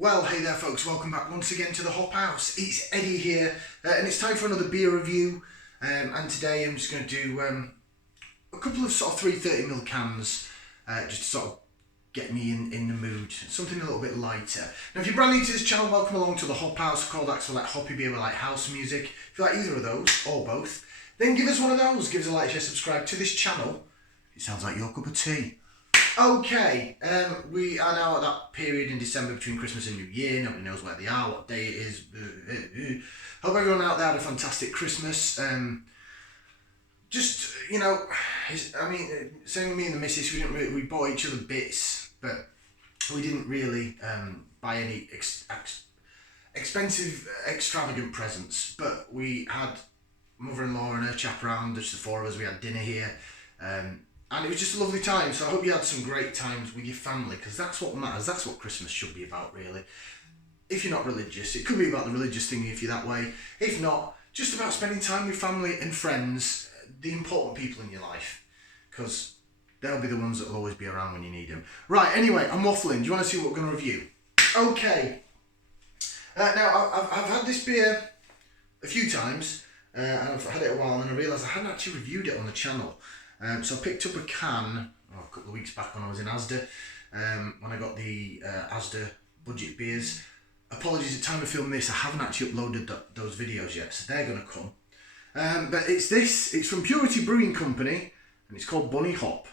Well, hey there folks, welcome back once again to the Hop House. It's Eddie here, and it's time for another beer review. And today I'm just going to do a couple of sort of 330ml cans, just to sort of get me in the mood. Something a little bit lighter. Now, if you're brand new to this channel, welcome along to the Hop House. Called that for like hoppy beer with like house music. If you like either of those, or both, then give us one of those. Give us a like, share, subscribe to this channel. It sounds like your cup of tea. Okay, we are now at that period in December between Christmas and New Year. Nobody knows where they are, what day it is. Hope everyone out there had a fantastic Christmas. Just, you know, same with me and the missus, we bought each other bits, but we didn't really buy any expensive, extravagant presents. But we had mother-in-law and her chaperone, just the four of us. We had dinner here. And it was just a lovely time, so I hope you had some great times with your family, because that's what matters. That's what Christmas should be about, really. If you're not religious, it could be about the religious thing if you're that way. If not, just about spending time with family and friends, the important people in your life, because they'll be the ones that will always be around when you need them. Right, anyway, I'm waffling. Do you want to see what we're going to review? Okay. Now, I've had this beer a few times, and I've had it a while, and I realised I hadn't actually reviewed it on the channel. So I picked up a can a couple of weeks back when I was in Asda, when I got the Asda budget beers. Apologies, at the time of filming this, I haven't actually uploaded those videos yet, so they're going to come. But it's from Purity Brewing Company, and it's called Bunny Hop.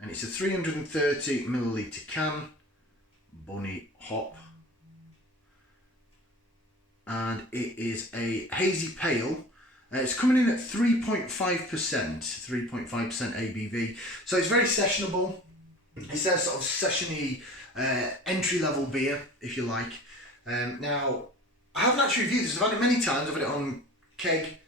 And it's a 330ml can, Bunny Hop. And it is a hazy pale. It's coming in at 3.5%, 3.5% ABV. So it's very sessionable. It's a sort of sessiony entry-level beer, if you like. Now, I haven't actually reviewed this. I've had it many times. I've had it on keg.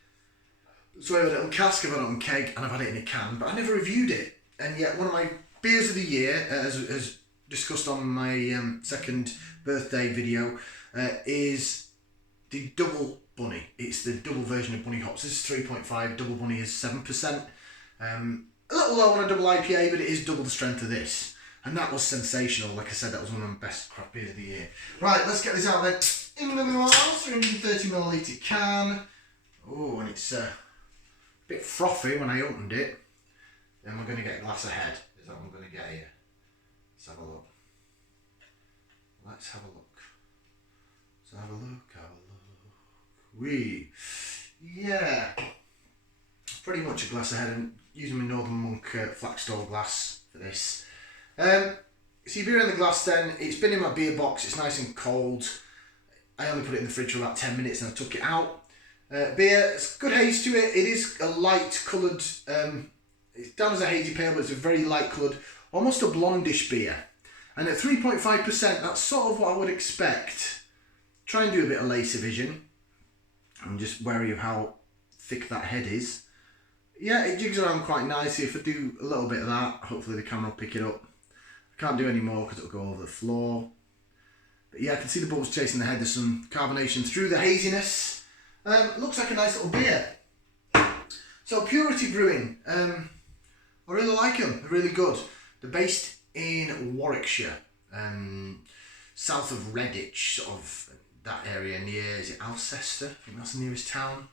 So I've had it on cask, I've had it on keg, and I've had it in a can. But I never reviewed it. And yet one of my beers of the year, as discussed on my second birthday video, is the Double Bunny. It's the double version of Bunny Hops. This is 3.5, Double Bunny is 7%. A little low on a double IPA, but it is double the strength of this. And that was sensational. Like I said, that was one of my best craft beers of the year. Right, let's get this out then. In the glass, 330ml can. Oh, and it's a bit frothy when I opened it. Then we're going to get a glass ahead. Is that what I'm going to get here? Let's have a look. Let's have a look. Let's have a look, yeah, pretty much a glass ahead, and using my Northern Monk flat stove glass for this. So your beer in the glass then, it's been in my beer box, it's nice and cold. I only put it in the fridge for about 10 minutes and I took it out. Beer, it's good haze to it. It is a light coloured, it's done as a hazy pale, but it's a very light coloured, almost a blondish beer. And at 3.5%, that's sort of what I would expect. Try and do a bit of laser vision. I'm just wary of how thick that head is. Yeah, it jigs around quite nicely. If I do a little bit of that, hopefully the camera will pick it up. I can't do any more because it'll go over the floor. But yeah, I can see the bubbles chasing the head. There's some carbonation through the haziness. Looks like a nice little beer. So Purity Brewing, I really like them. They're really good. They're based in Warwickshire, south of Redditch, sort of that area near, is it Alcester? I think that's the nearest town,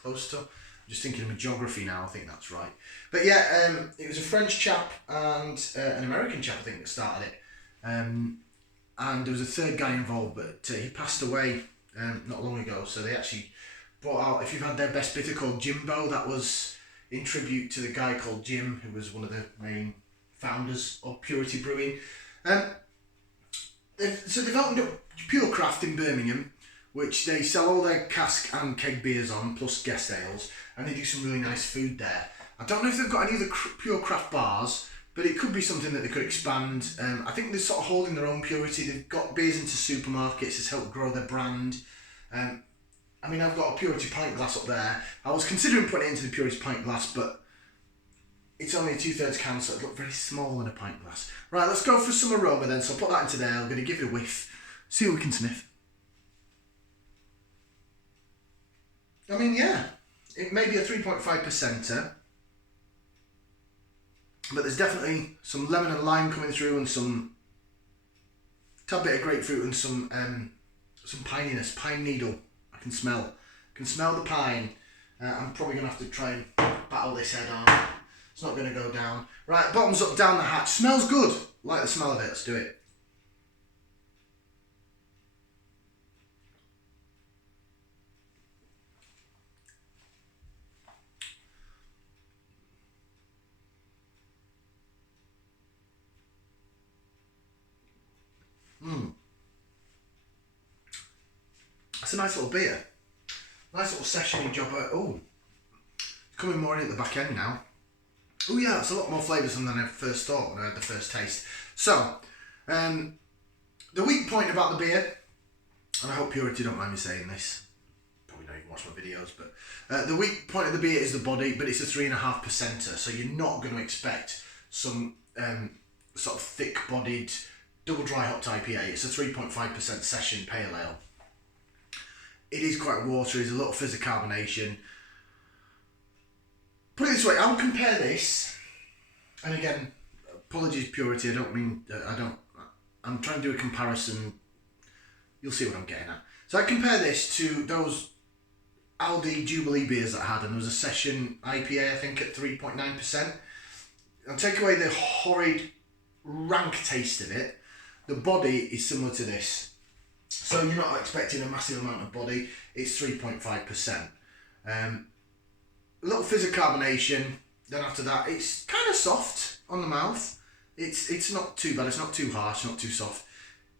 close to. I'm just thinking of my geography now, I think that's right. But yeah, it was a French chap and an American chap, I think, that started it. And there was a third guy involved, but he passed away not long ago. So they actually brought out, if you've had their best bitter called Jimbo, that was in tribute to the guy called Jim, who was one of the main founders of Purity Brewing. So they've opened up Pure Craft in Birmingham, which they sell all their cask and keg beers on, plus guest ales, and they do some really nice food there. I don't know if they've got any other Pure Craft bars, but it could be something that they could expand. I think they're sort of holding their own Purity. They've got beers into supermarkets. It's helped grow their brand. I mean, I've got a Purity pint glass up there. I was considering putting it into the Purity pint glass, but it's only a 2/3 can, so it looked very small in a pint glass. Right, let's go for some aroma then. So I'll put that into there. I'm going to give it a whiff. See what we can sniff. I mean, yeah, it may be a 3.5%, but there's definitely some lemon and lime coming through and some tad bit of grapefruit and some pininess, pine needle. I can smell the pine. I'm probably going to have to try and battle this head on. It's not going to go down. Right, bottoms up, down the hatch. Smells good. Like the smell of it. Let's do it. That's a nice little beer. Nice little session job. Oh, coming more in at the back end now. Oh yeah, that's a lot more flavoursome than I first thought when I had the first taste. So, the weak point about the beer, and I hope Purity don't mind me saying this, probably don't even watch my videos, but the weak point of the beer is the body, but it's a 3.5%er, so you're not going to expect some sort of thick-bodied, double dry hopped IPA. It's a 3.5% session pale ale. It is quite watery, there's a lot of fizz of carbonation. Put it this way, I would compare this, and again, apologies Purity, I'm trying to do a comparison, you'll see what I'm getting at. So I compare this to those Aldi Jubilee beers that I had, and there was a session IPA, I think, at 3.9%. I'll take away the horrid, rank taste of it. The body is similar to this. So you're not expecting a massive amount of body. It's 3.5%. A little fizz of carbonation. Then after that, it's kind of soft on the mouth. It's not too bad. It's not too harsh. Not too soft.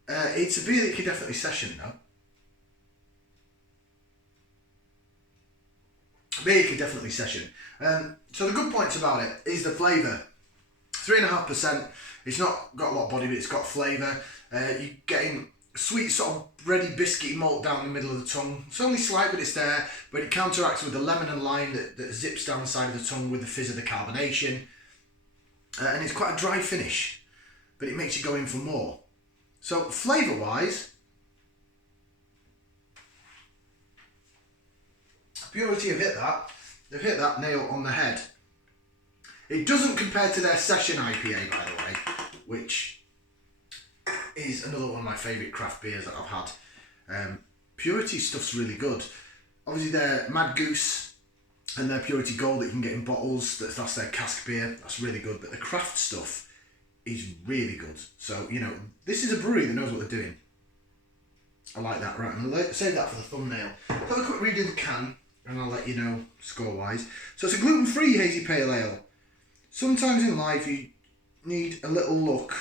It's a beer that you could definitely session though. Beer you could definitely session. So the good points about it is the flavour. 3.5%. It's not got a lot of body, but it's got flavour. You're getting sweet sort of bready biscuity malt down the middle of the tongue. It's only slight, but it's there. But it counteracts with the lemon and lime that zips down the side of the tongue with the fizz of the carbonation. And it's quite a dry finish, but it makes you go in for more. So flavour-wise, Purity have hit that. They've hit that nail on the head. It doesn't compare to their session IPA, by the way, which is another one of my favourite craft beers that I've had. Purity stuff's really good. Obviously their Mad Goose and their Purity Gold that you can get in bottles, that's their cask beer, that's really good. But the craft stuff is really good. So, you know, this is a brewery that knows what they're doing. I like that. Right, I'm going to save that for the thumbnail. Have a quick read of the can and I'll let you know score-wise. So it's a gluten-free Hazy Pale Ale. Sometimes in life you need a little luck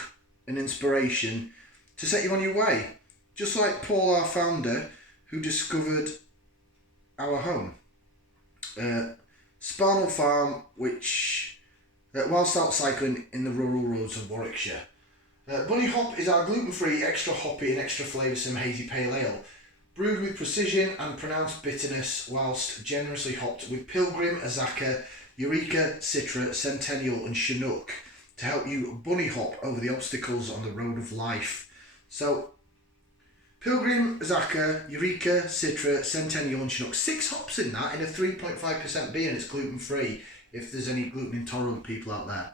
and inspiration to set you on your way. Just like Paul, our founder, who discovered our home. Sparnell Farm, which, whilst out cycling in the rural roads of Warwickshire. Bunny Hop is our gluten-free, extra hoppy and extra flavoursome hazy pale ale, brewed with precision and pronounced bitterness whilst generously hopped with Pilgrim, Azaka, Eureka, Citra, Centennial and Chinook to help you bunny hop over the obstacles on the road of life. So, Pilgrim, Azaka, Eureka, Citra, Centennial and Chinook. 6 hops in that, in a 3.5% beer, and it's gluten-free, if there's any gluten-intolerant people out there.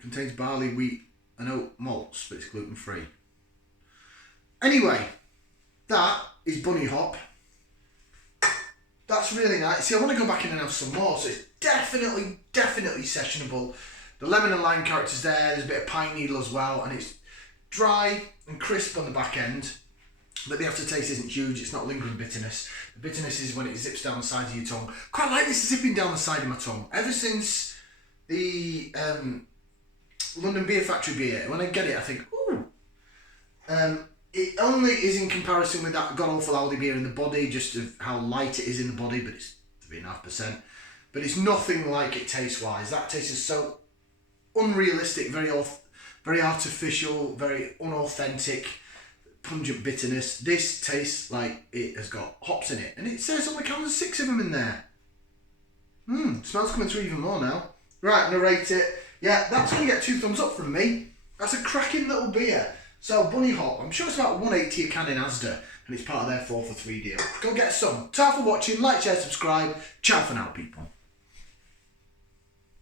Contains barley, wheat and oat malts, but it's gluten-free. Anyway, that is Bunny Hop. That's really nice. See, I want to go back in and have some more, so it's definitely sessionable. The lemon and lime character's there, there's a bit of pine needle as well, and it's dry and crisp on the back end, but the aftertaste isn't huge, it's not lingering bitterness. The bitterness is when it zips down the side of your tongue. Quite like this zipping down the side of my tongue. Ever since the London Beer Factory beer, when I get it I think, ooh. It only is in comparison with that god-awful Aldi beer in the body, just of how light it is in the body, but it's 3.5%. But it's nothing like it taste-wise. That taste is so unrealistic, very artificial, very unauthentic, pungent bitterness. This tastes like it has got hops in it. And it says on the can there's 6 of them in there. Smells coming through even more now. Right, I'm going to rate it. Yeah, that's going to get 2 thumbs up from me. That's a cracking little beer. So, Bunny Hop, I'm sure it's about $1.80 a can in Asda, and it's part of their 4 for 3 deal. Go get some. Ta for watching, like, share, subscribe. Ciao for now, people.